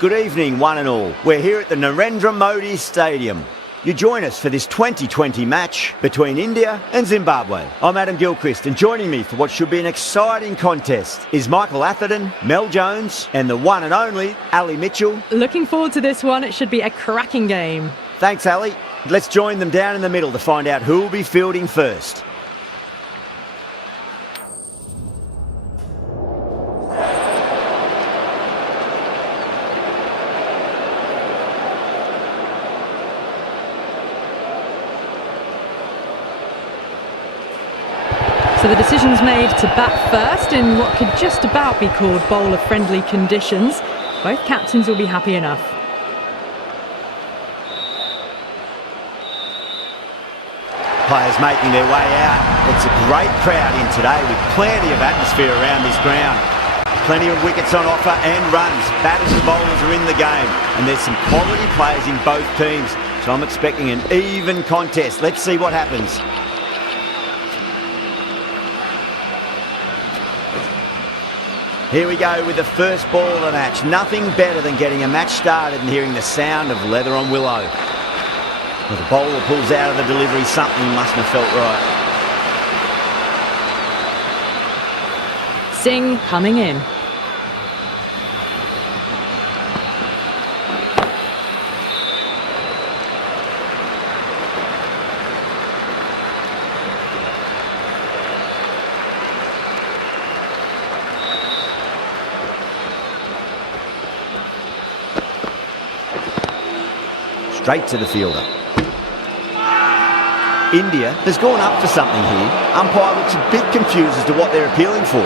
Good evening, one and all. We're here at the Narendra Modi Stadium. You join us for this 2020 match between India and Zimbabwe. I'm Adam Gilchrist, and joining me for what should be an exciting contest is Michael Atherton, Mel Jones, and the one and only Ali Mitchell. Looking forward to this one. It should be a cracking game. Thanks, Ali. Let's join them down in the middle to find out who will be fielding first. So the decision's made to bat first in what could just about be called bowler-friendly conditions. Both captains will be happy enough. Players making their way out. It's a great crowd in today with plenty of atmosphere around this ground. Plenty of wickets on offer and runs. Batters and bowlers are in the game, and there's some quality players in both teams. So I'm expecting an even contest. Let's see what happens. Here we go with the first ball of the match. Nothing better than getting a match started and hearing the sound of leather on willow. Well, the bowler pulls out of the delivery, something mustn't have felt right. Singh coming in. Straight to the fielder. India has gone up for something here. Umpire looks a bit confused as to what they're appealing for.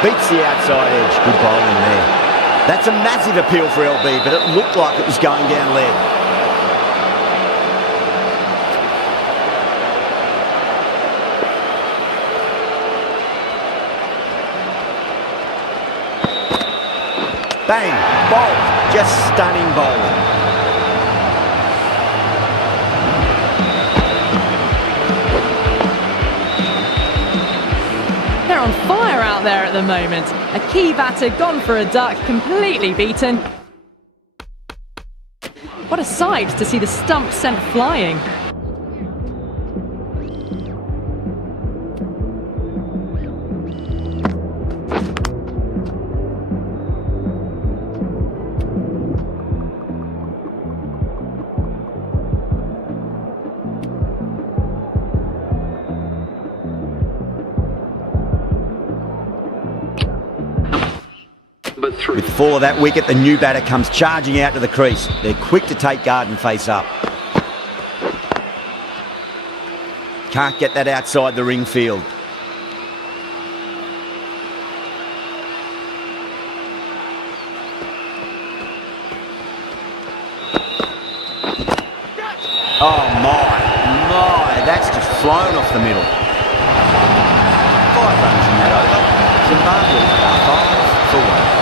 Beats the outside edge. Good bowling there. That's a massive appeal for LB, but it looked like it was going down lead. Bang, bowled, just stunning bowling. They're on fire out there at the moment. A key batter gone for a duck, completely beaten. What a sight to see the stump sent flying. With the fall of that wicket, the new batter comes charging out to the crease. They're quick to take guard and face up. Can't get that outside the ring field. Oh my, that's just flown off the middle. 5 runs in that over. Zimbabwe are 5 for 1.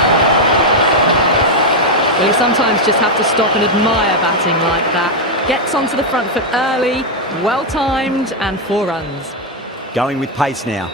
Well, you sometimes just have to stop and admire batting like that. Gets onto the front foot early, well-timed, and 4 runs. Going with pace now.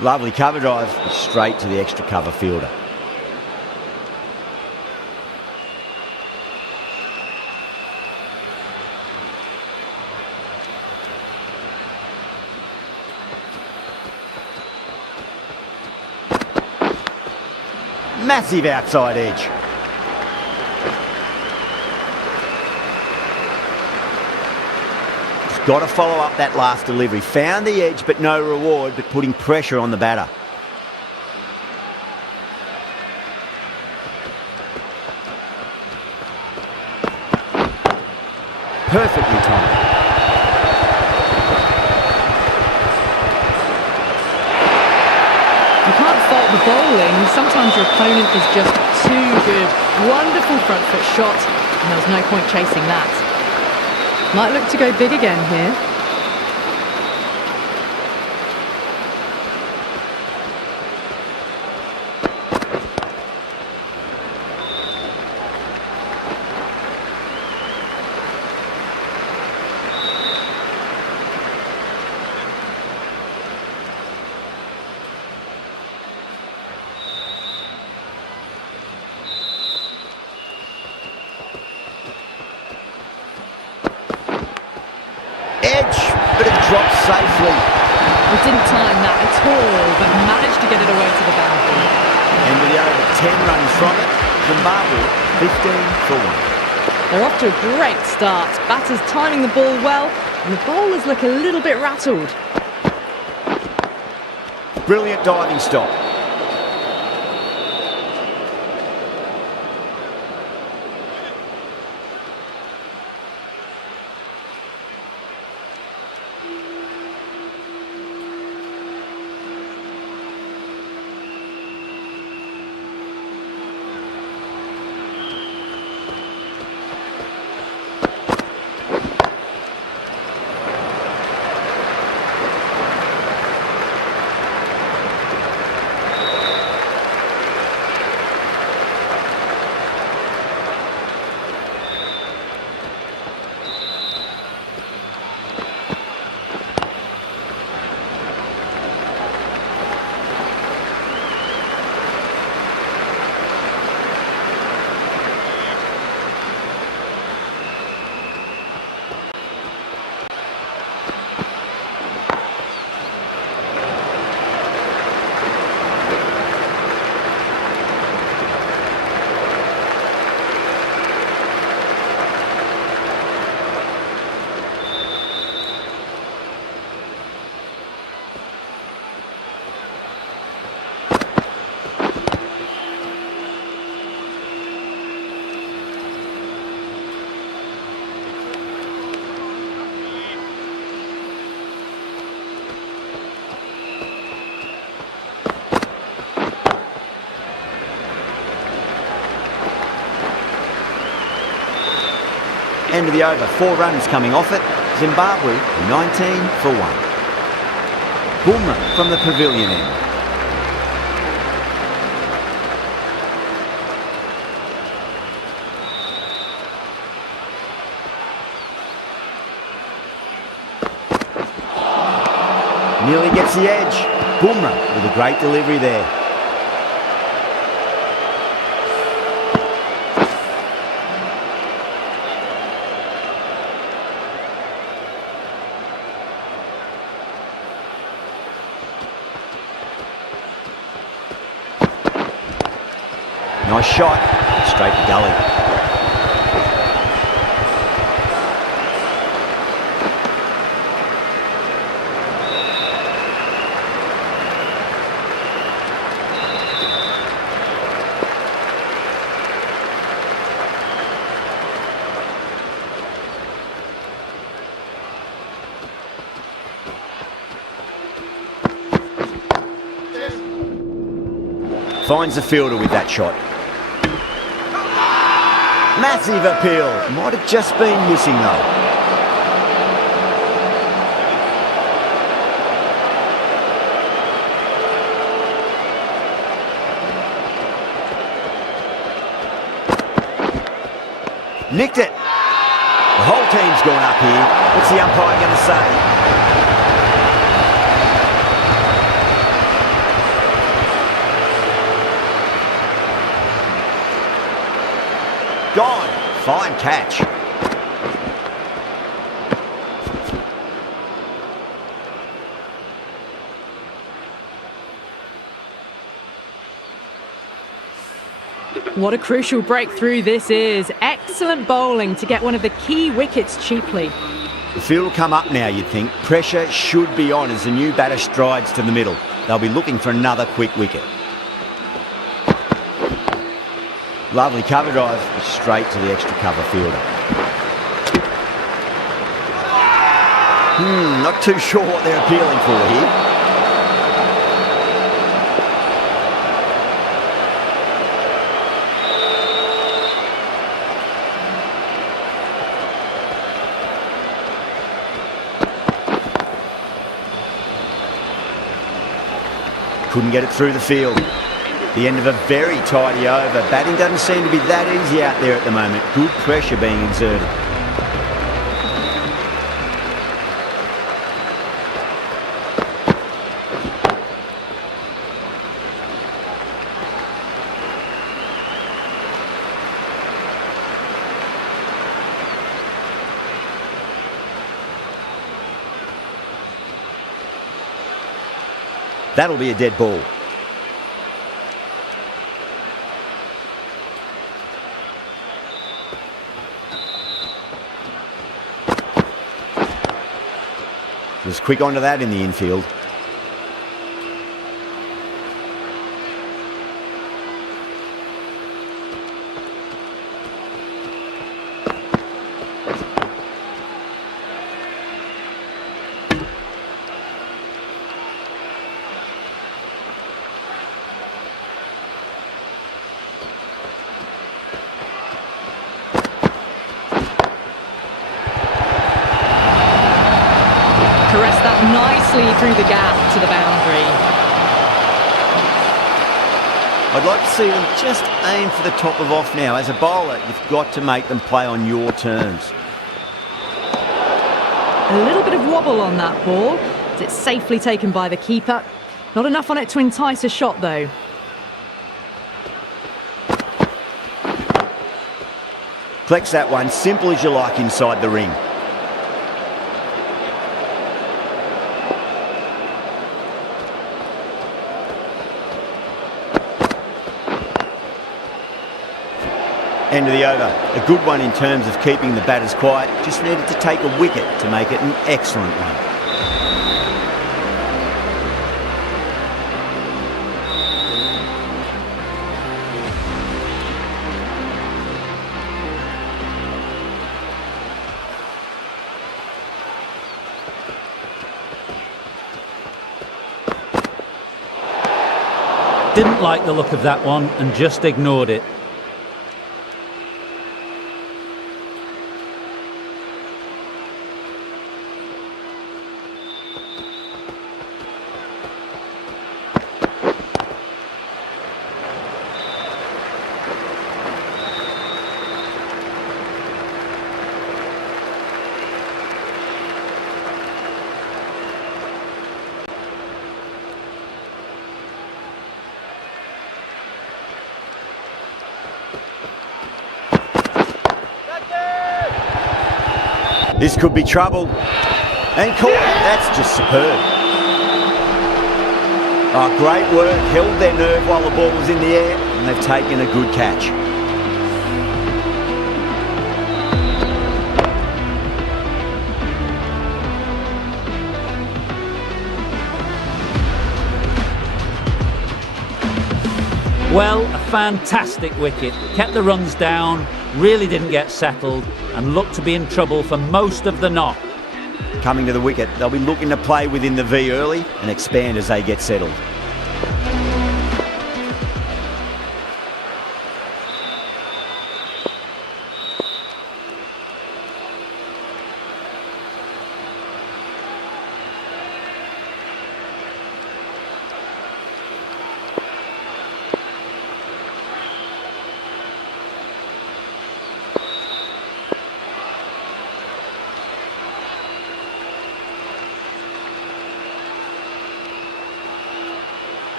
Lovely cover drive, straight to the extra cover fielder. Massive outside edge. Got to follow up that last delivery. Found the edge, but no reward, but putting pressure on the batter. Perfectly timed. the bowling, sometimes your opponent is just too good. Wonderful front foot shot, and there was no point chasing that. Might look to go big again here. Edge, but it drops safely. We didn't time that at all, but managed to get it away to the boundary. And with the over 10 runs from it, Zimbabwe 15 for 1. They're off to a great start. Batters timing the ball well, and the bowlers look a little bit rattled. Brilliant diving stop. End of the over, 4 runs coming off it. Zimbabwe 19 for 1. Boomer from the pavilion end. Nearly gets the edge. Boomer with a great delivery there. Nice shot, straight to gully. Finds the fielder with that shot. Massive appeal. Might have just been missing though. Nicked it. The whole team's gone up here. What's the umpire going to say? Gone. Fine catch. What a crucial breakthrough this is. Excellent bowling to get one of the key wickets cheaply. The field will come up now, you'd think. Pressure should be on as the new batter strides to the middle. They'll be looking for another quick wicket. Lovely cover drive, straight to the extra cover fielder. Not too sure what they're appealing for here. Couldn't get it through the field. The end of a very tidy over. Batting doesn't seem to be that easy out there at the moment. Good pressure being exerted. That'll be a dead ball. Was quick onto that in the infield. Caressed that nicely through the gap to the boundary. I'd like to see them just aim for the top of off now. As a bowler, you've got to make them play on your terms. A little bit of wobble on that ball. It's safely taken by the keeper. Not enough on it to entice a shot though. Collects that one, simple as you like inside the ring. End of the over. A good one in terms of keeping the batters quiet. Just needed to take a wicket to make it an excellent one. Didn't like the look of that one and just ignored it. This could be trouble. And caught. That's just superb. Oh, great work. Held their nerve while the ball was in the air, and they've taken a good catch. Well, a fantastic wicket. Kept the runs down, really didn't get settled, and looked to be in trouble for most of the knock. Coming to the wicket, they'll be looking to play within the V early and expand as they get settled.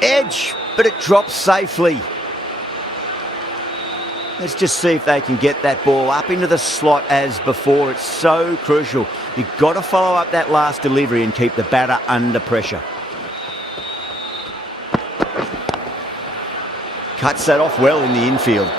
Edge, but it drops safely. Let's just see if they can get that ball up into the slot as before. It's so crucial. You've got to follow up that last delivery and keep the batter under pressure. Cuts that off well in the infield.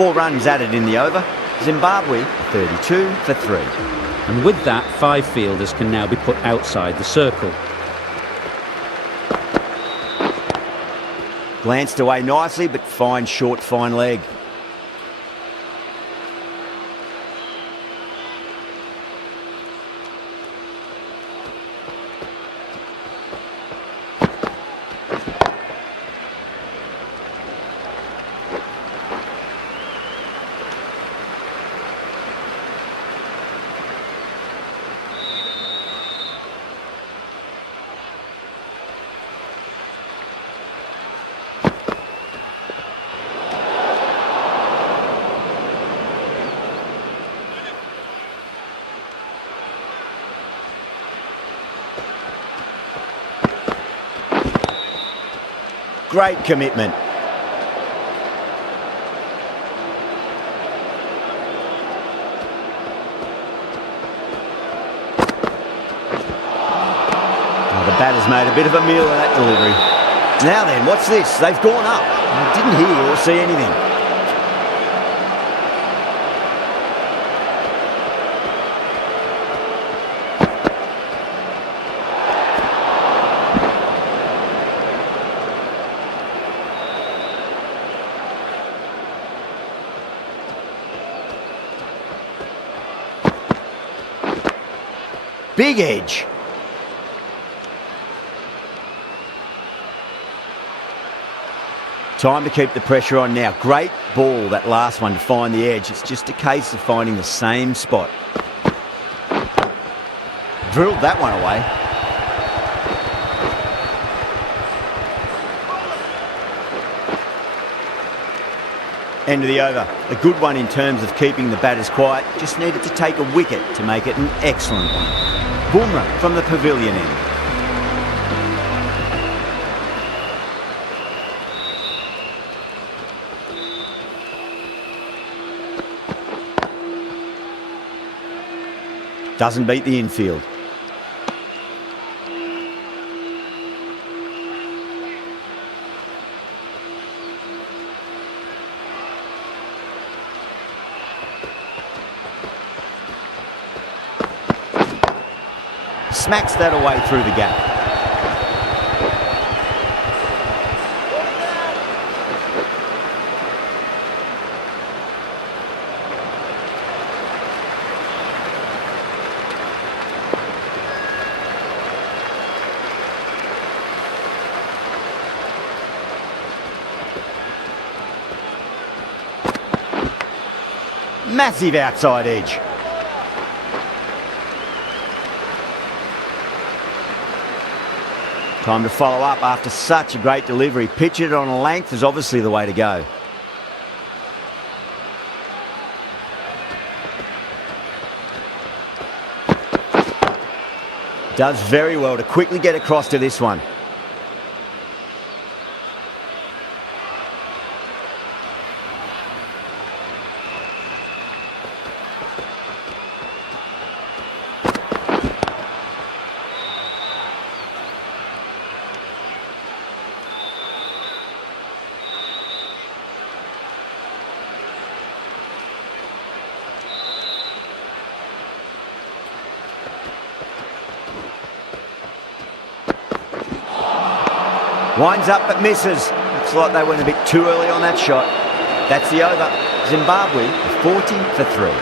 4 runs added in the over. Zimbabwe 32 for 3. And with that, 5 fielders can now be put outside the circle. Glanced away nicely, but fine short, fine leg. Great commitment. Oh, the batter's made a bit of a meal of that delivery. Now then, what's this? They've gone up. I didn't hear or see anything. Big edge. Time to keep the pressure on now. Great ball, that last one, to find the edge. It's just a case of finding the same spot. Drilled that one away. End of the over. A good one in terms of keeping the batters quiet. Just needed to take a wicket to make it an excellent one. Boomerang from the pavilion end. Doesn't beat the infield. Smacks that away through the gap. Massive outside edge. Time to follow up after such a great delivery. Pitch it on a length is obviously the way to go. Does very well to quickly get across to this one. Winds up but misses. Looks like they went a bit too early on that shot. That's the over. Zimbabwe 40 for 3.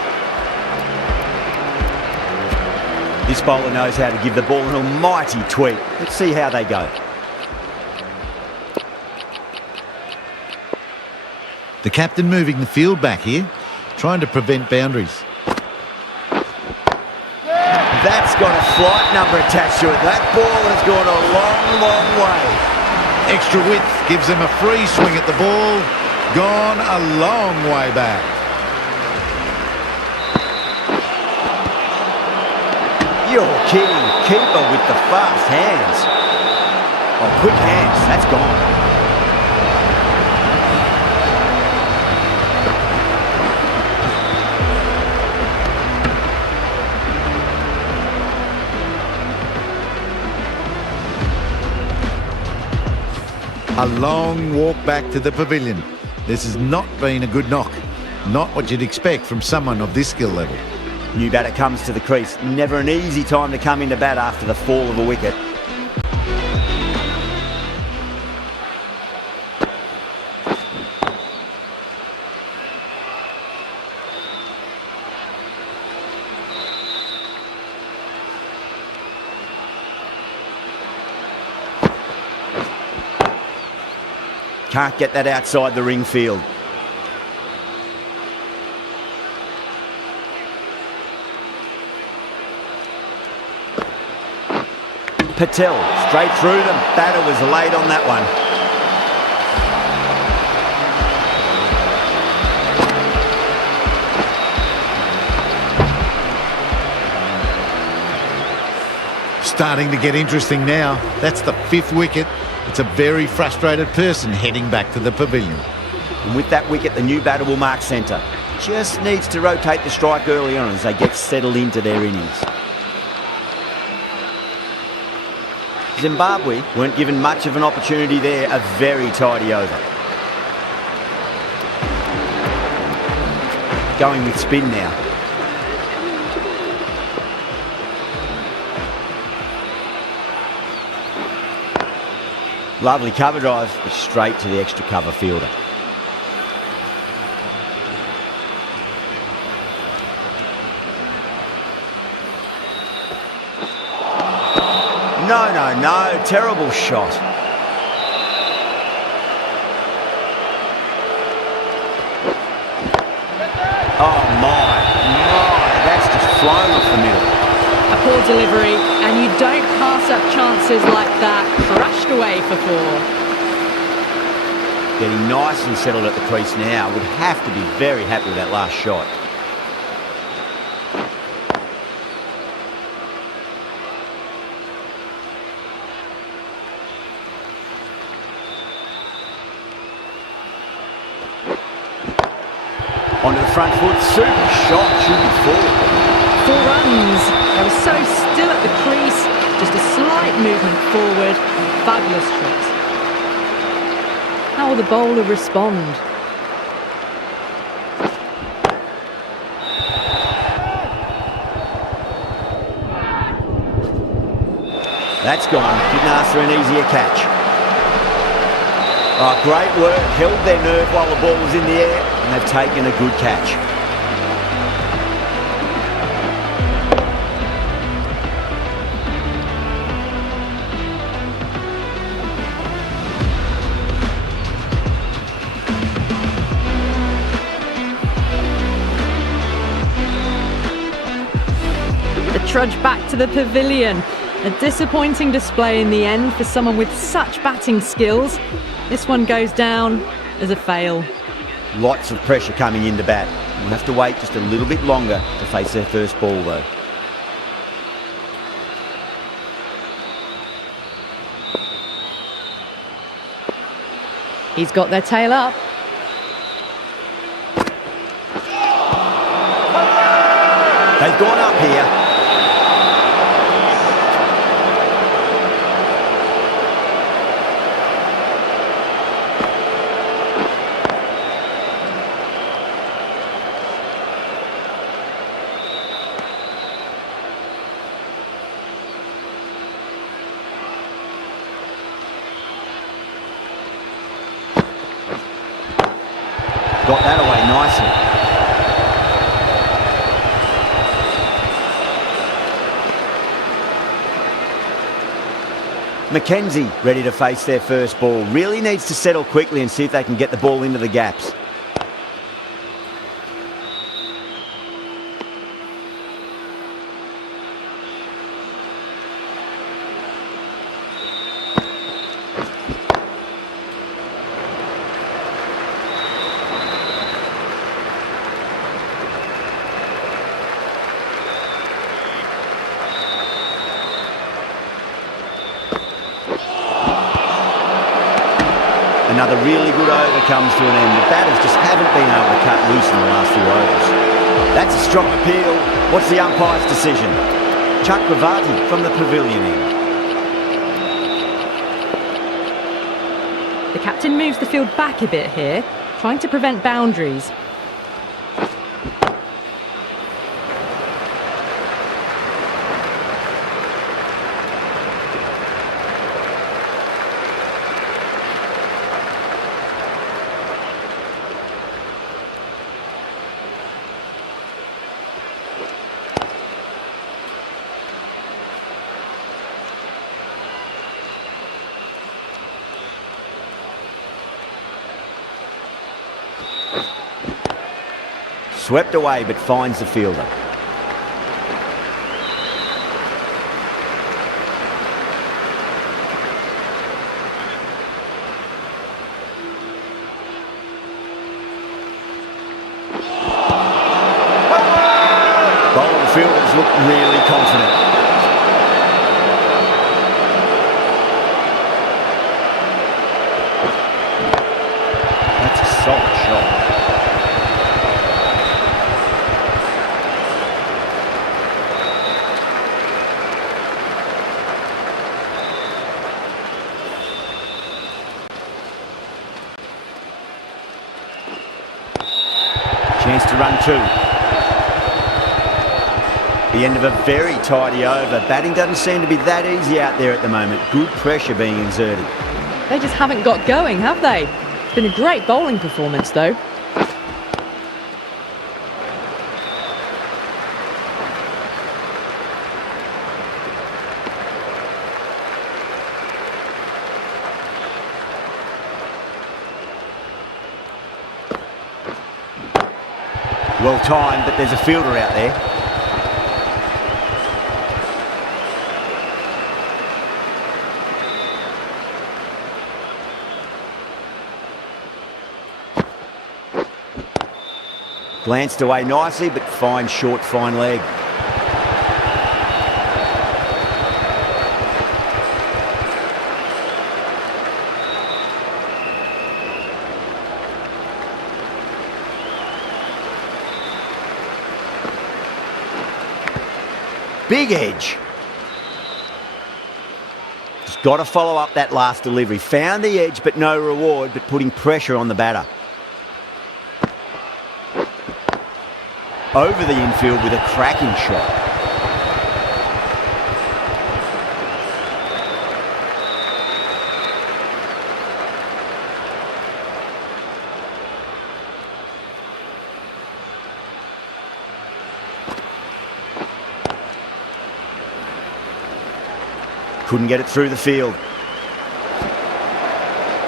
This bowler knows how to give the ball an almighty tweak. Let's see how they go. The captain moving the field back here, trying to prevent boundaries. That's got a flight number attached to it. That ball has gone a long, long way. Extra width gives them a free swing at the ball. Gone a long way back. You're kidding. Keeper with the fast hands. Oh, quick hands. That's gone. A long walk back to the pavilion. This has not been a good knock. Not what you'd expect from someone of this skill level. New batter comes to the crease. Never an easy time to come into bat after the fall of a wicket. Can't get that outside the ring field. Patel, straight through them. Batter was late on that one. Starting to get interesting now. That's the 5th wicket. It's a very frustrated person heading back to the pavilion. And with that wicket, the new batter will mark centre. Just needs to rotate the strike early on as they get settled into their innings. Zimbabwe weren't given much of an opportunity there. A very tidy over. Going with spin now. Lovely cover drive, but straight to the extra cover fielder. No, terrible shot. Oh my, that's just flown off the middle. A poor delivery, and you don't pass up chances like that. Crushed away for 4. Getting nice and settled at the crease now. Would have to be very happy with that last shot. Onto the front foot, super shot, should be 4. 4 runs. They were so still at the crease. Just a slight movement forward. Fabulous shot. How will the bowler respond? That's gone. Didn't ask for an easier catch. Oh, great work. Held their nerve while the ball was in the air, and they've taken a good catch. The trudge back to the pavilion. A disappointing display in the end for someone with such batting skills. This one goes down as a fail. Lots of pressure coming into bat. We'll have to wait just a little bit longer to face their first ball though. He's got their tail up. They've gone up here. Got that away nicely. Mackenzie ready to face their first ball. Really needs to settle quickly and see if they can get the ball into the gaps. Another really good over comes to an end. The batters just haven't been able to cut loose in the last few overs. That's a strong appeal. What's the umpire's decision? Chuck Bravati from the pavilion end. The captain moves the field back a bit here, trying to prevent boundaries. Swept away but finds the fielder. Bowler and fielders look really confident. That's a solid shot. Chance to run two. The end of a very tidy over. Batting doesn't seem to be that easy out there at the moment. Good pressure being exerted. They just haven't got going, have they? It's been a great bowling performance, though. Well timed, but there's a fielder out there. Glanced away nicely, but fine short, fine leg. Big edge. Just got to follow up that last delivery. Found the edge, but no reward, but putting pressure on the batter. Over the infield with a cracking shot. Couldn't get it through the field.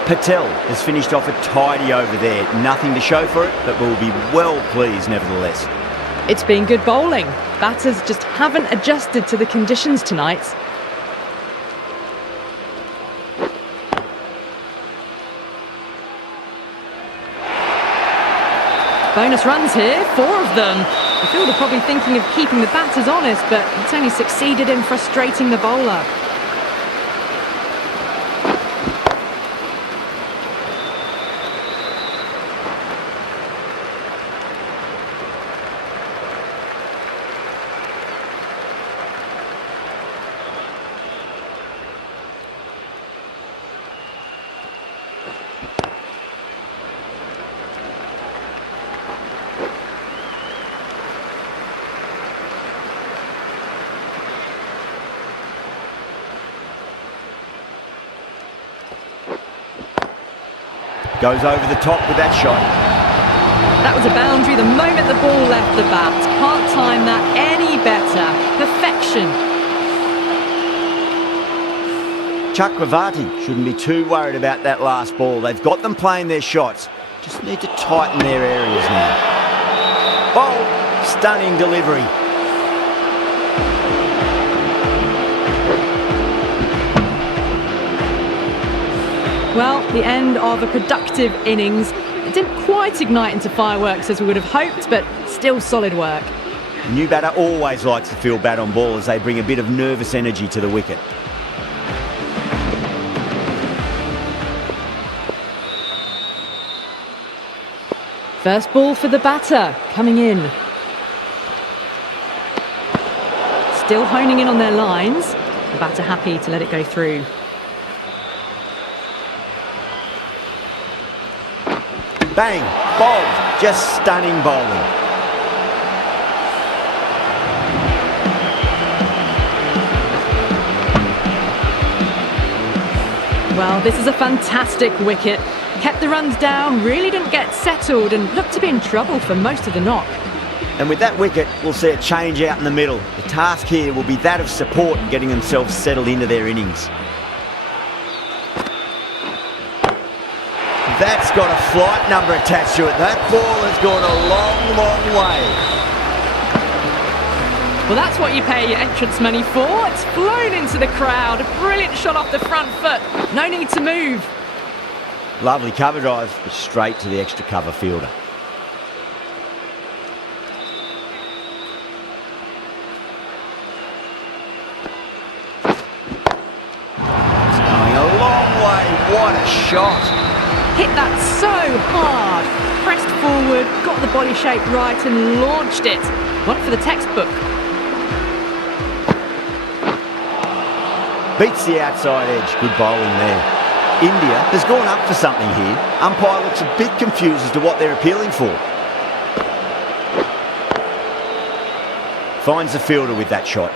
Patel has finished off a tidy over there. Nothing to show for it, but will be well pleased nevertheless. It's been good bowling. Batters just haven't adjusted to the conditions tonight. Bonus runs here, 4 of them. The fielder probably thinking of keeping the batters honest, but it's only succeeded in frustrating the bowler. Goes over the top with that shot. That was a boundary the moment the ball left the bat. Can't time that any better. Perfection. Chakravarti shouldn't be too worried about that last ball. They've got them playing their shots. Just need to tighten their areas now. Bowl, stunning delivery. Well, the end of a productive innings. It didn't quite ignite into fireworks as we would have hoped, but still solid work. The new batter always likes to feel bat on ball as they bring a bit of nervous energy to the wicket. First ball for the batter, coming in. Still honing in on their lines. The batter happy to let it go through. Bang, bowled, just stunning bowling. Well, this is a fantastic wicket. Kept the runs down, really didn't get settled and looked to be in trouble for most of the knock. And with that wicket, we'll see a change out in the middle. The task here will be that of support and getting themselves settled into their innings. That's It's got a flight number attached to it. That ball has gone a long, long way. Well, that's what you pay your entrance money for. It's flown into the crowd. A brilliant shot off the front foot. No need to move. Lovely cover drive, but straight to the extra cover fielder. It's going a long way. What a shot. Hit that so hard. Pressed forward, got the body shape right and launched it. One for the textbook. Beats the outside edge. Good bowling there. India has gone up for something here. Umpire looks a bit confused as to what they're appealing for. Finds the fielder with that shot.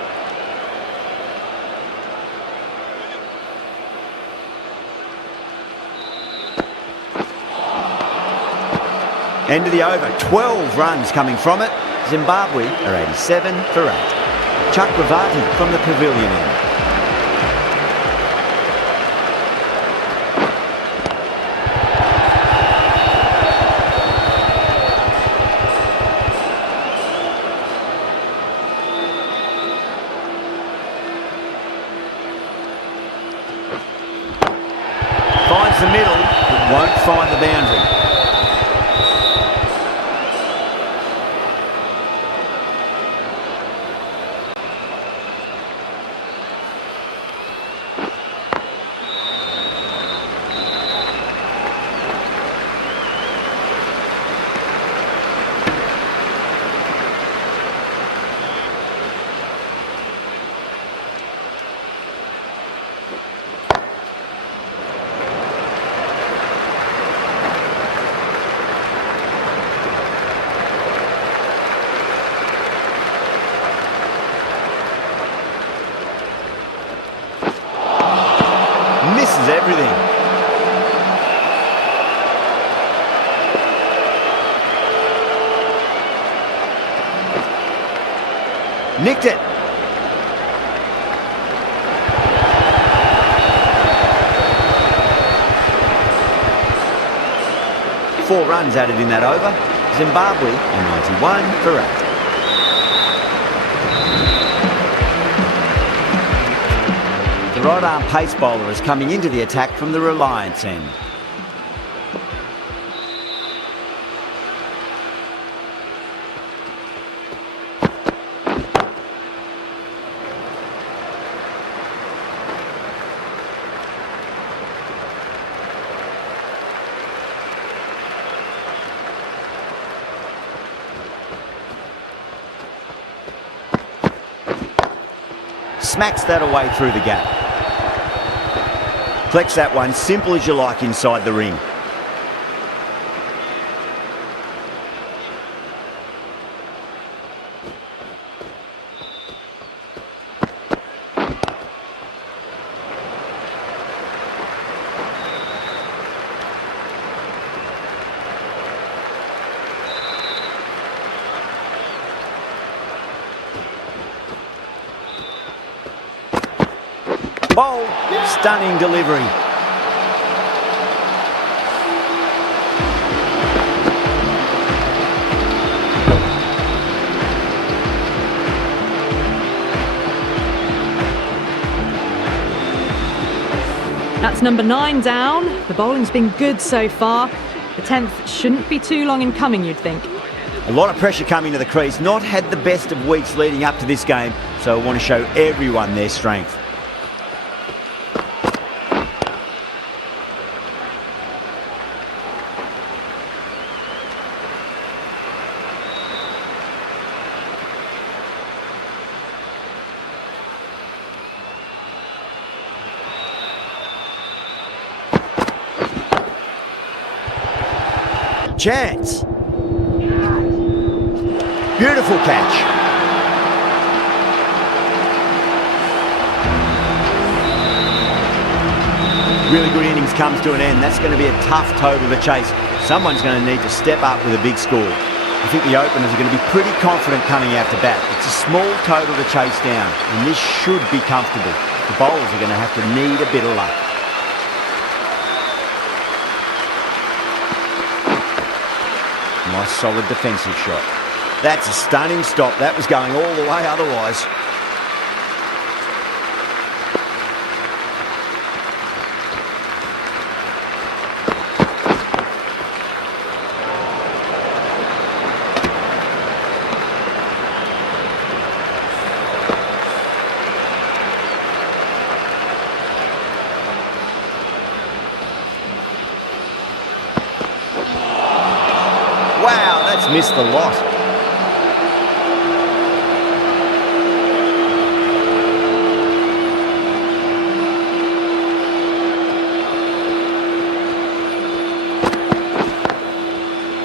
End of the over. 12 runs coming from it. Zimbabwe are 87 for 8. Chakravarti from the pavilion end. Finds the middle, but won't find the boundary. Misses everything. Nicked it. Four runs added in that over. Zimbabwe are 91 for 8. The right-arm pace bowler is coming into the attack from the Reliance end. Smacks that away through the gap. Flex that one, simple as you like, inside the ring. Bold, stunning delivery. That's number 9 down. The bowling's been good so far. The 10th shouldn't be too long in coming, you'd think. A lot of pressure coming to the crease. Not had the best of weeks leading up to this game, so I want to show everyone their strength. Chance. Beautiful catch. Really good innings comes to an end. That's going to be a tough total to chase. Someone's going to need to step up with a big score. I think the openers are going to be pretty confident coming out to bat. It's a small total to chase down, and this should be comfortable. The bowlers are going to have to need a bit of luck. Nice solid defensive shot. That's a stunning stop. That was going all the way otherwise. Wow, that's missed the lot.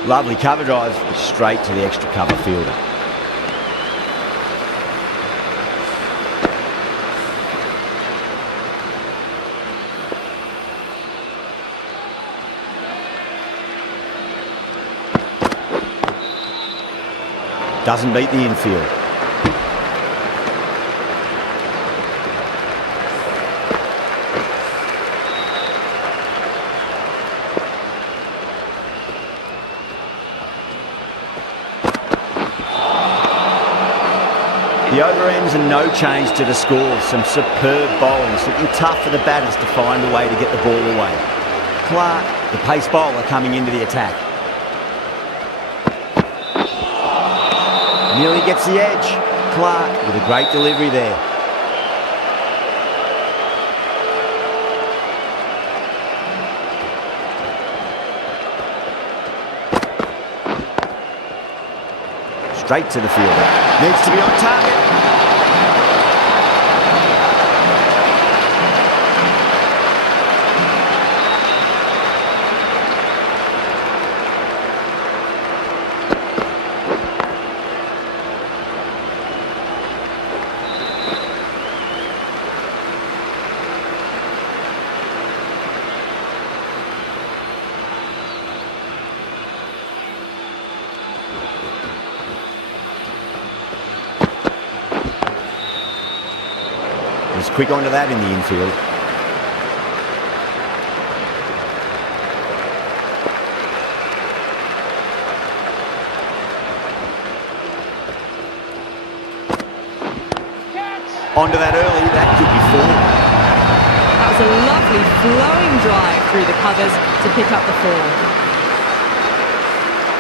Lovely cover drive straight to the extra cover fielder. Doesn't beat the infield. The over-ends and no change to the score. Some superb bowling. It's looking tough for the batters to find a way to get the ball away. Clark, the pace bowler, coming into the attack. Nearly gets the edge. Clark with a great delivery there. Straight to the fielder. Needs to be on target. Was quick onto that in the infield. Onto that early, that could be four. That was a lovely flowing drive through the covers to pick up the 4.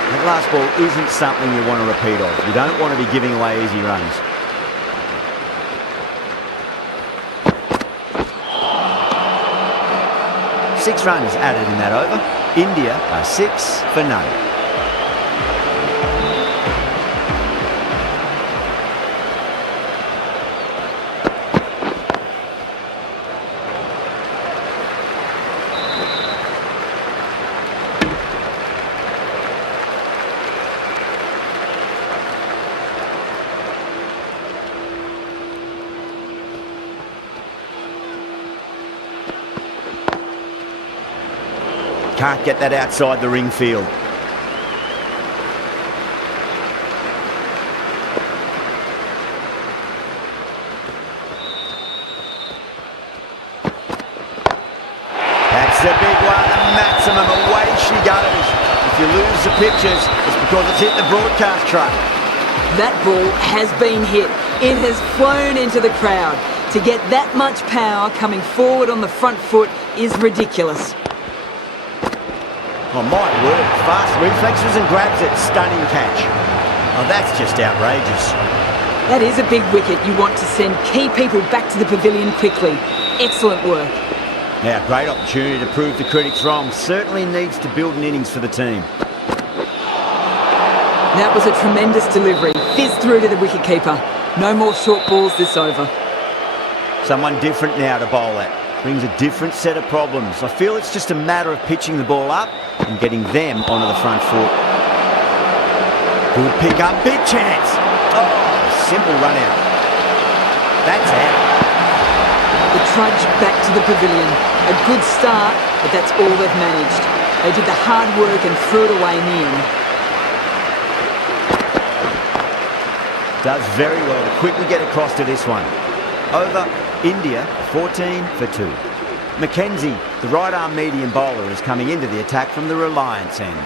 That last ball isn't something you want to repeat of. You don't want to be giving away easy runs. Six runs added in that over. India are 6 for none. Can't get that outside the ring field. That's the big one, the maximum. Away she goes. If you lose the pictures, it's because it's hit the broadcast truck. That ball has been hit. It has flown into the crowd. To get that much power coming forward on the front foot is ridiculous. Oh my word, fast reflexes and grabs it, stunning catch. Oh, that's just outrageous. That is a big wicket. You want to send key people back to the pavilion quickly. Excellent work. Now, great opportunity to prove the critics wrong. Certainly needs to build an innings for the team. That was a tremendous delivery. Fizzed through to the wicketkeeper. No more short balls this over. Someone different now to bowl at. Brings a different set of problems. I feel it's just a matter of pitching the ball up and getting them onto the front foot. Good pick up, big chance. Oh, simple run out. That's out. The trudge back to the pavilion. A good start, but that's all they've managed. They did the hard work and threw it away in the end. Does very well to quickly get across to this one. Over, India 14 for 2. Mackenzie, the right arm medium bowler, is coming into the attack from the Reliance end.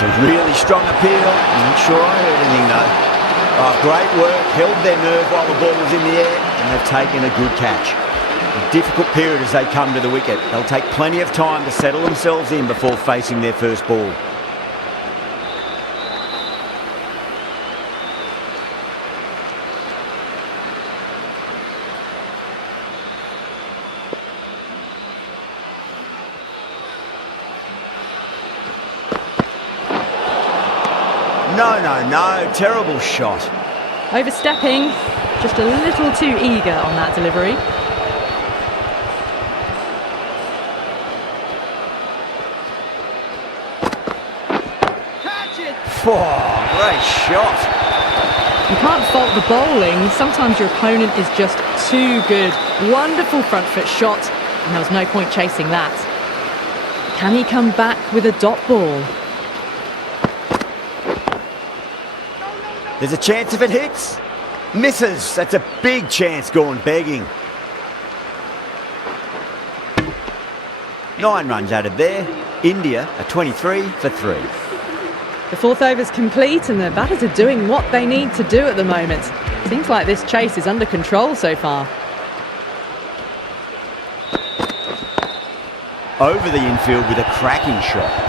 It's a really strong appeal. I'm not sure I heard anything though. Oh, great work, held their nerve while the ball was in the air, and they've taken a good catch. A difficult period as they come to the wicket. They'll take plenty of time to settle themselves in before facing their first ball. No, terrible shot. Overstepping, just a little too eager on that delivery. Oh, great shot. You can't fault the bowling. Sometimes your opponent is just too good. Wonderful front foot shot, and there was no point chasing that. Can he come back with a dot ball? There's a chance if it hits. Misses. That's a big chance gone begging. 9 runs added there. India are 23 for 3. The fourth over's complete and the batters are doing what they need to do at the moment. Seems like this chase is under control so far. Over the infield with a cracking shot.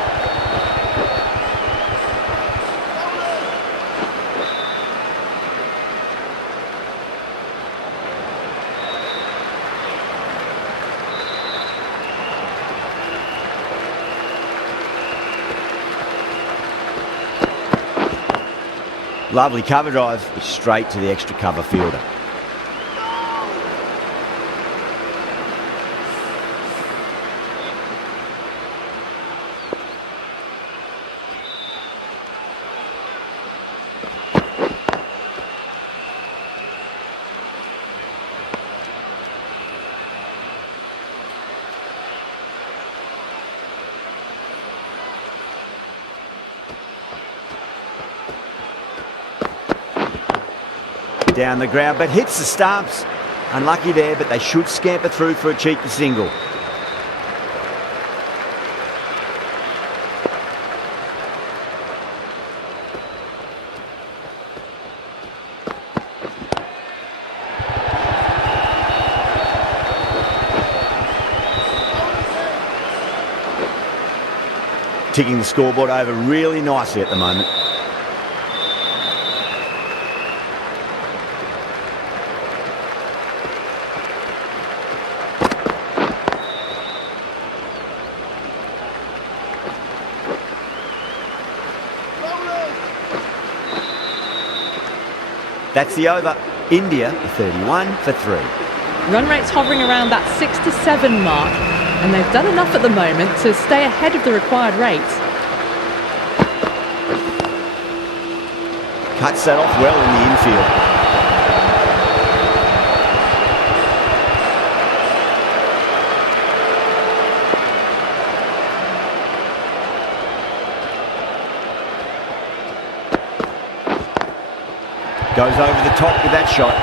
Lovely cover drive, straight to the extra cover fielder. Down the ground, but hits the stumps. Unlucky there, but they should scamper through for a cheeky single. Ticking the scoreboard over really nicely at the moment. That's the over. India are 31 for 3. Run rate's hovering around that 6 to 7 mark, and they've done enough at the moment to stay ahead of the required rate. Cuts that off well in the infield. Goes over the top with that shot.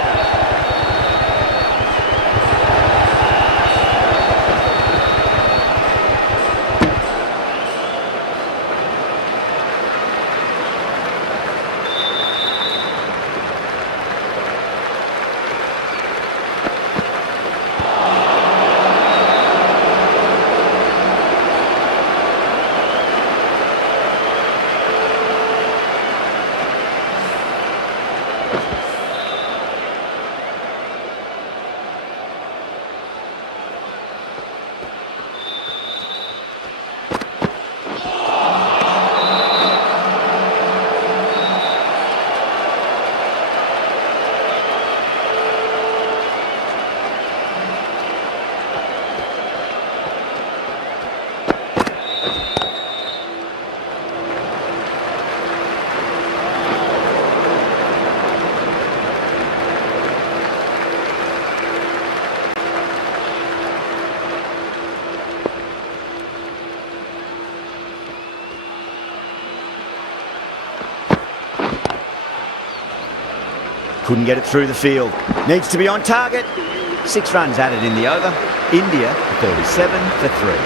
Couldn't get it through the field. Needs to be on target. 6 runs added in the over. India 37 for 3.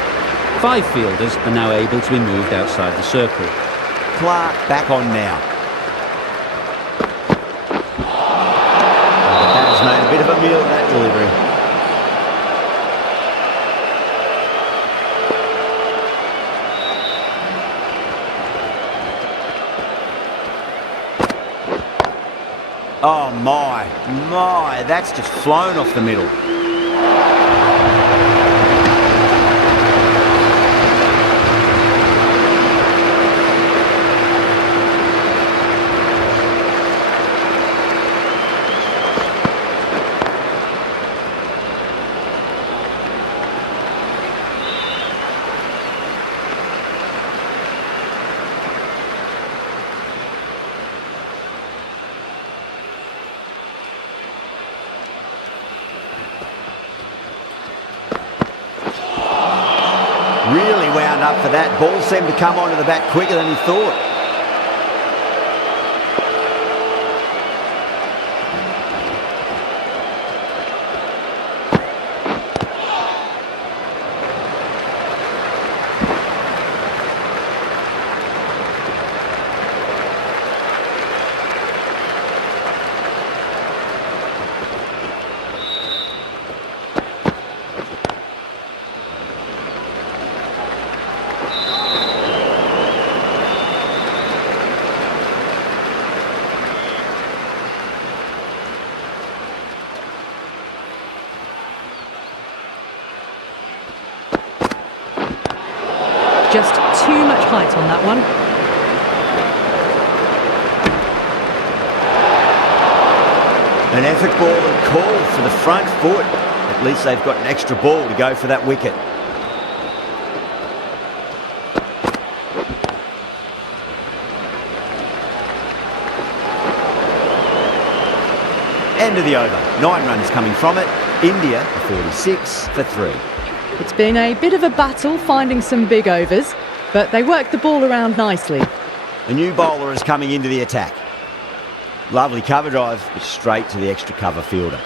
5 fielders are now able to be moved outside the circle. Clark back on now. The batter's made a bit of a meal of that delivery. Oh my, that's just flown off the middle. Really wound up for that. Ball seemed to come onto the bat quicker than he thought. Just too much height on that one. An effort ball and call for the front foot. At least they've got an extra ball to go for that wicket. End of the over. 9 runs coming from it. India 46 for 3. It's been a bit of a battle finding some big overs, but they worked the ball around nicely. A new bowler is coming into the attack. Lovely cover drive, but straight to the extra cover fielder.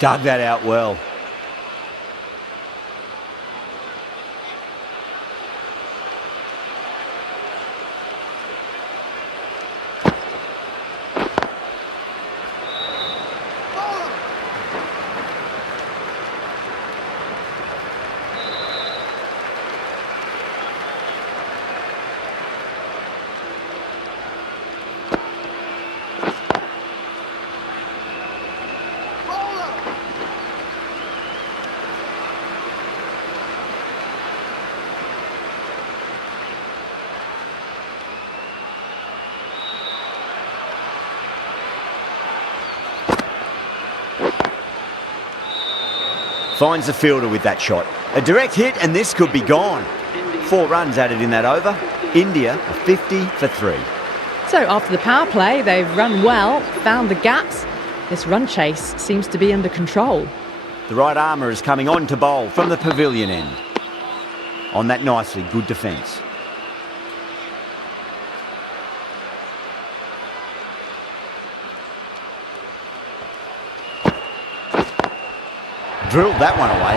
Dug that out well. Finds the fielder with that shot. A direct hit and this could be gone. 4 runs added in that over. India 50 for 3. So after the power play, they've run well, found the gaps. This run chase seems to be under control. The right armour is coming on to bowl from the pavilion end. On that nicely, good defence. Drilled that one away.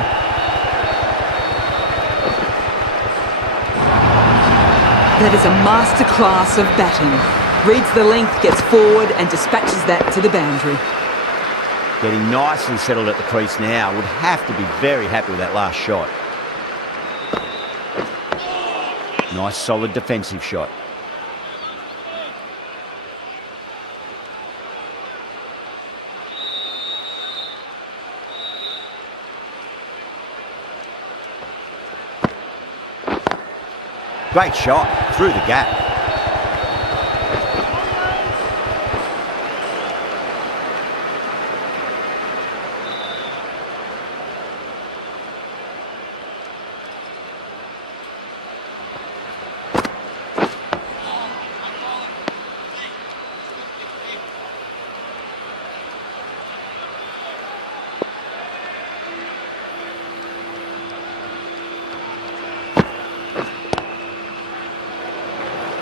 That is a masterclass of batting. Reads the length, gets forward and dispatches that to the boundary. Getting nicely settled at the crease now. Would have to be very happy with that last shot. Nice solid defensive shot. Great shot through the gap.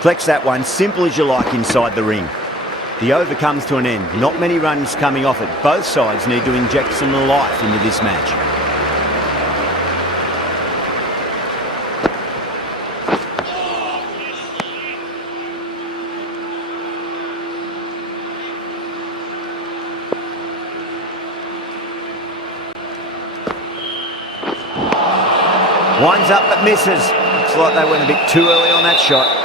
Collects that one, simple as you like, inside the ring. The over comes to an end. Not many runs coming off it. Both sides need to inject some life into this match. Winds up but misses. Looks like they went a bit too early on that shot.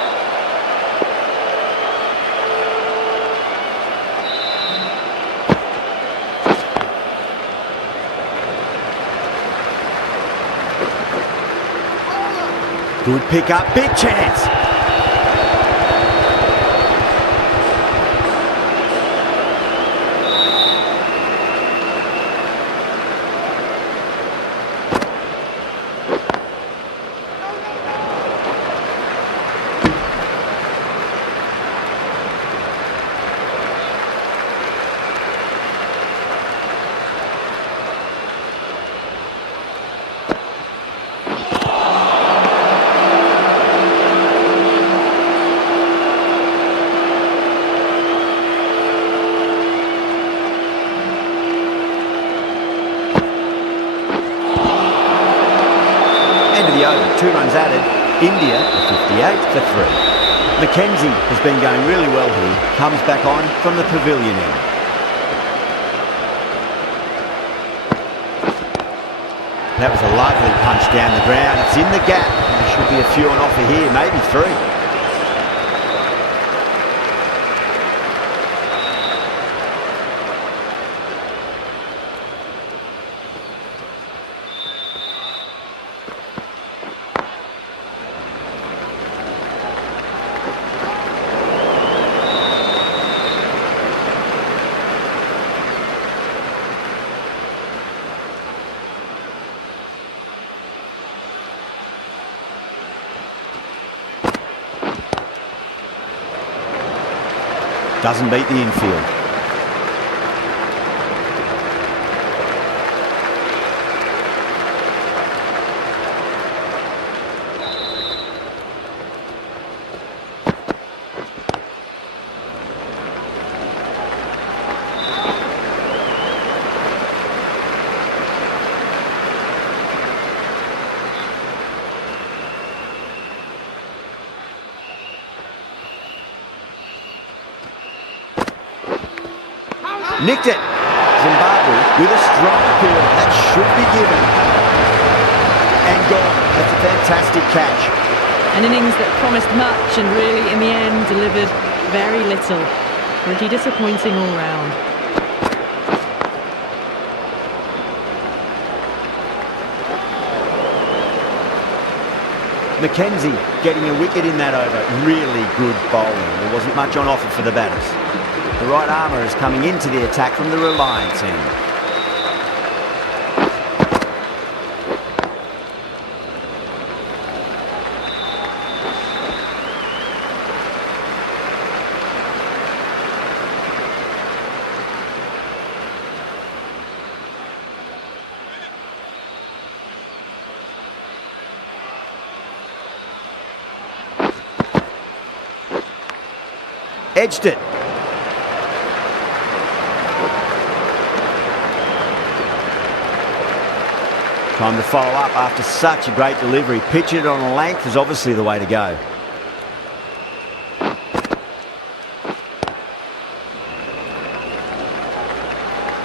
Good pick up, big chance. The over, 2 runs added. India 58 for 3. Mackenzie has been going really well here. Comes back on from the pavilion end. That was a lovely punch down the ground. It's in the gap. There should be a few on offer here, maybe 3. Doesn't beat the infield. Nicked it. Zimbabwe with a strong appeal. That should be given. And gone. That's a fantastic catch. An innings that promised much and really, in the end, delivered very little. Pretty disappointing all round. Mackenzie getting a wicket in that over. Really good bowling. There wasn't much on offer for the batters. The right armour is coming into the attack from the Reliance end. Edged it. Time to follow up after such a great delivery. Pitching it on a length is obviously the way to go.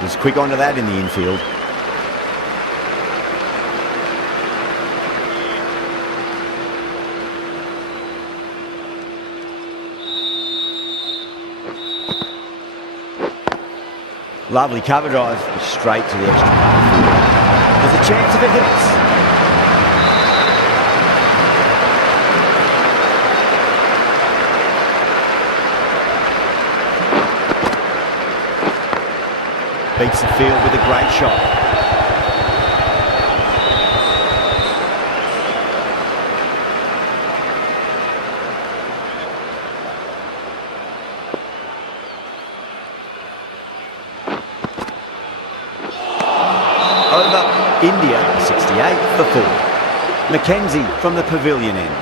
Was quick onto that in the infield. Lovely cover drive, straight to the extra cover. There's a chance if it hits. Beats the field with a great shot. Over. India 68 for 4. Mackenzie from the pavilion end.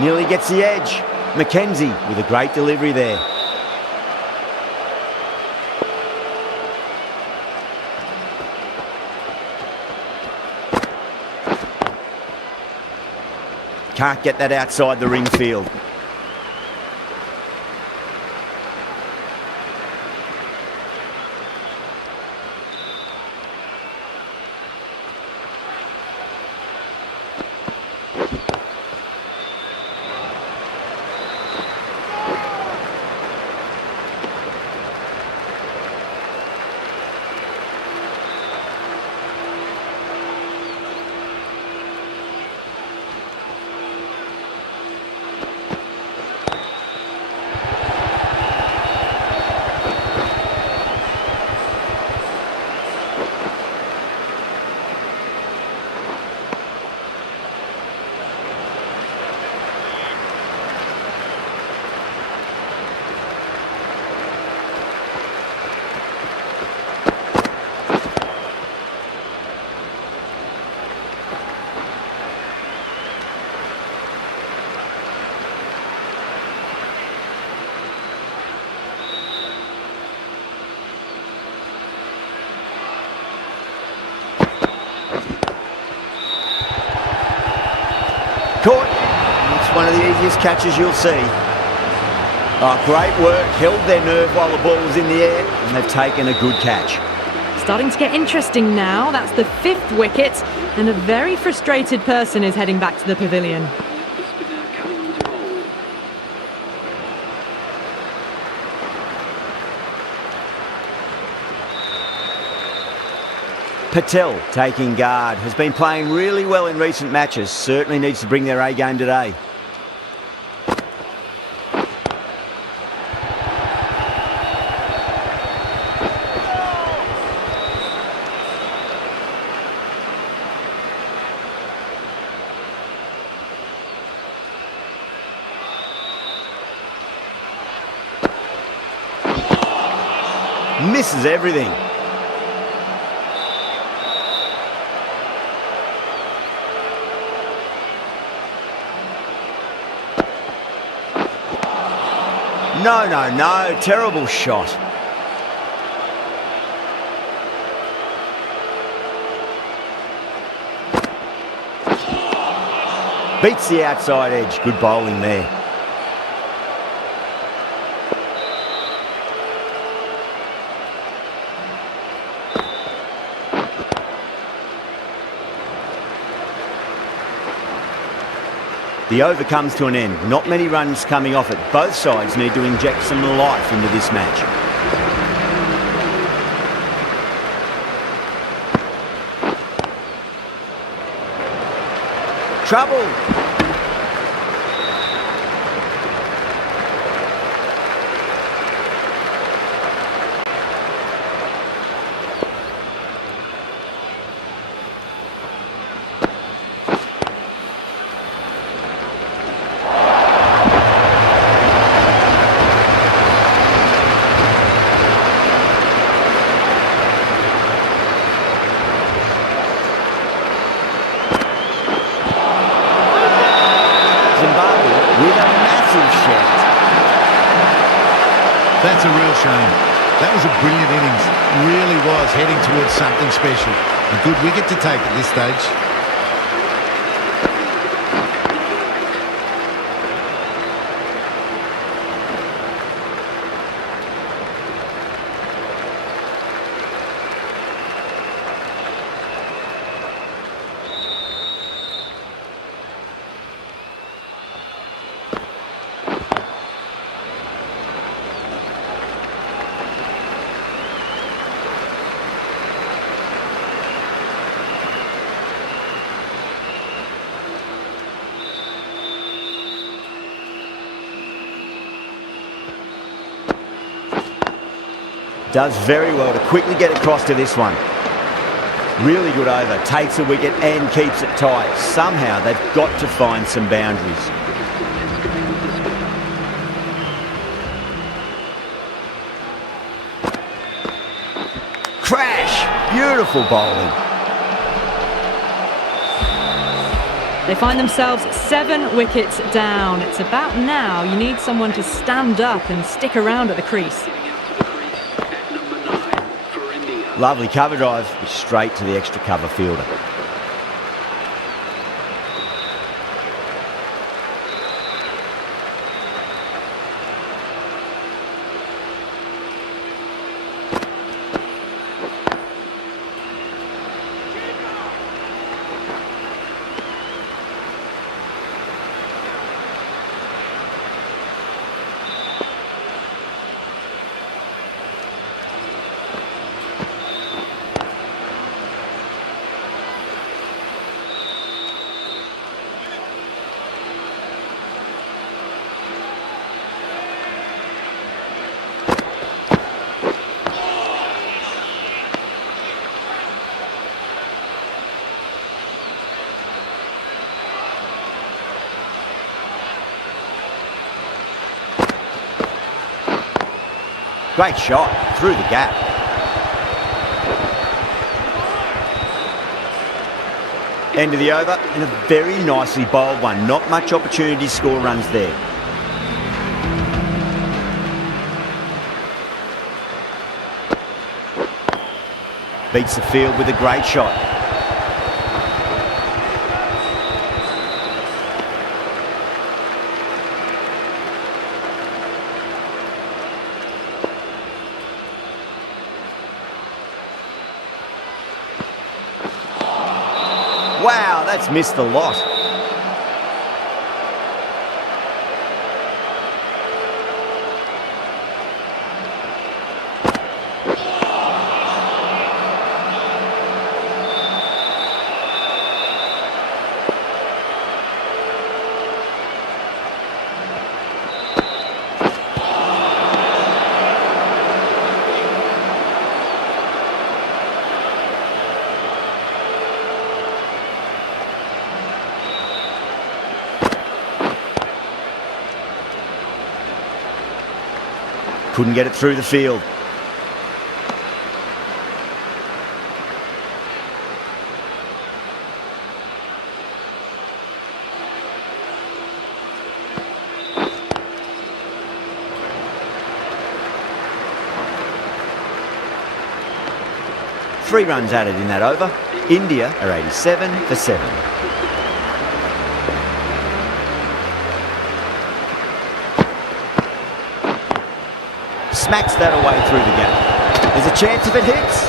Nearly gets the edge. Mackenzie with a great delivery there. Can't get that outside the ring field. Caught. It's one of the easiest catches you'll see. Oh, great work. Held their nerve while the ball was in the air, and they've taken a good catch. Starting to get interesting now. That's the 5th wicket, and a very frustrated person is heading back to the pavilion. Patel taking guard. Has been playing really well in recent matches. Certainly needs to bring their A game today. Misses everything. No, no, no. Terrible shot. Beats the outside edge. Good bowling there. The over comes to an end. Not many runs coming off it. Both sides need to inject some life into this match. Trouble. Zimbabwe with a massive shout. That's a real shame. That was a brilliant innings. Really was heading towards something special. A good wicket to take at this stage. Does very well to quickly get across to this one. Really good over. Takes a wicket and keeps it tight. Somehow they've got to find some boundaries. Crash! Beautiful bowling. They find themselves 7 wickets down. It's about now you need someone to stand up and stick around at the crease. Lovely cover drive, straight to the extra cover fielder. Great shot through the gap. End of the over, and a very nicely bowled one. Not much opportunity to score runs there. Beats the field with a great shot. Wow, that's missed the lot. Couldn't get it through the field. Three runs added in that over. India are 87 for 7. Smacks that away through the gap. There's a chance if it hits.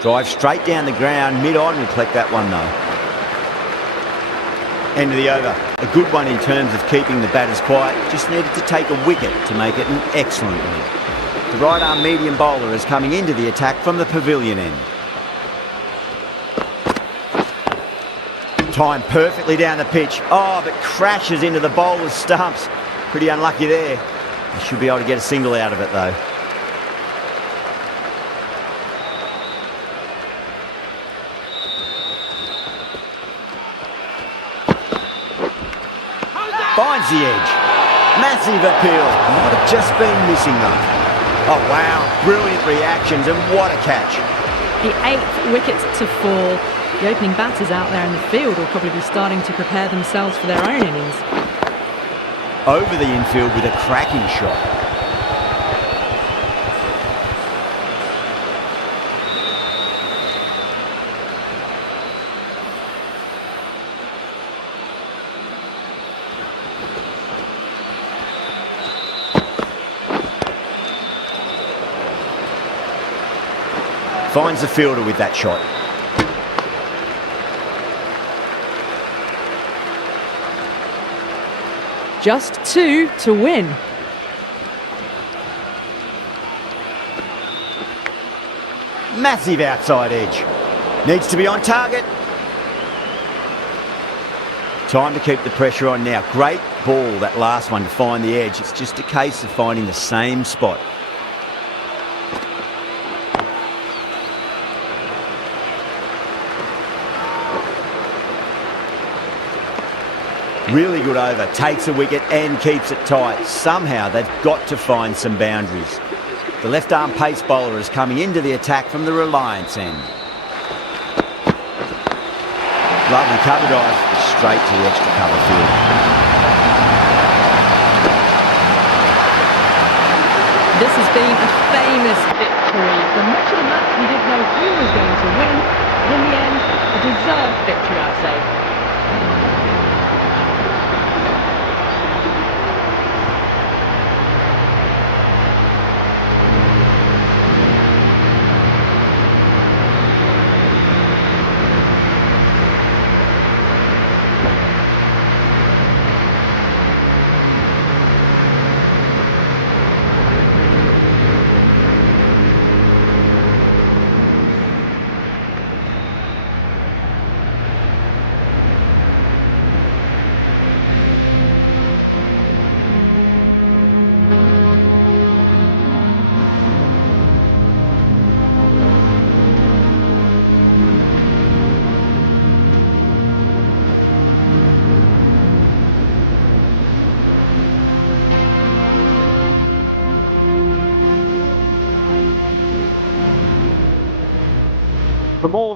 Drive straight down the ground, mid-on, we'll collect that one though. End of the over. A good one in terms of keeping the batters quiet. Just needed to take a wicket to make it an excellent win. The right arm medium bowler is coming into the attack from the pavilion end. Timed perfectly down the pitch. Oh, but crashes into the bowler's stumps. Pretty unlucky there. He should be able to get a single out of it though. Finds the edge. Massive appeal. Might have just been missing though. Oh wow, brilliant reactions and what a catch. The 8th wicket to fall. The opening batters out there in the field will probably be starting to prepare themselves for their own innings. Over the infield with a cracking shot. Finds the fielder with that shot. Just 2 to win. Massive outside edge. Needs to be on target. Time to keep the pressure on now. Great ball, that last one, to find the edge. It's just a case of finding the same spot. Really good over, takes a wicket and keeps it tight. Somehow they've got to find some boundaries. The left-arm pace bowler is coming into the attack from the Reliance end. Lovely cover dive, straight to the extra cover field. This has been a famous victory. For much of the match we didn't know who was going to win, but in the end, a deserved victory, I'd say. For more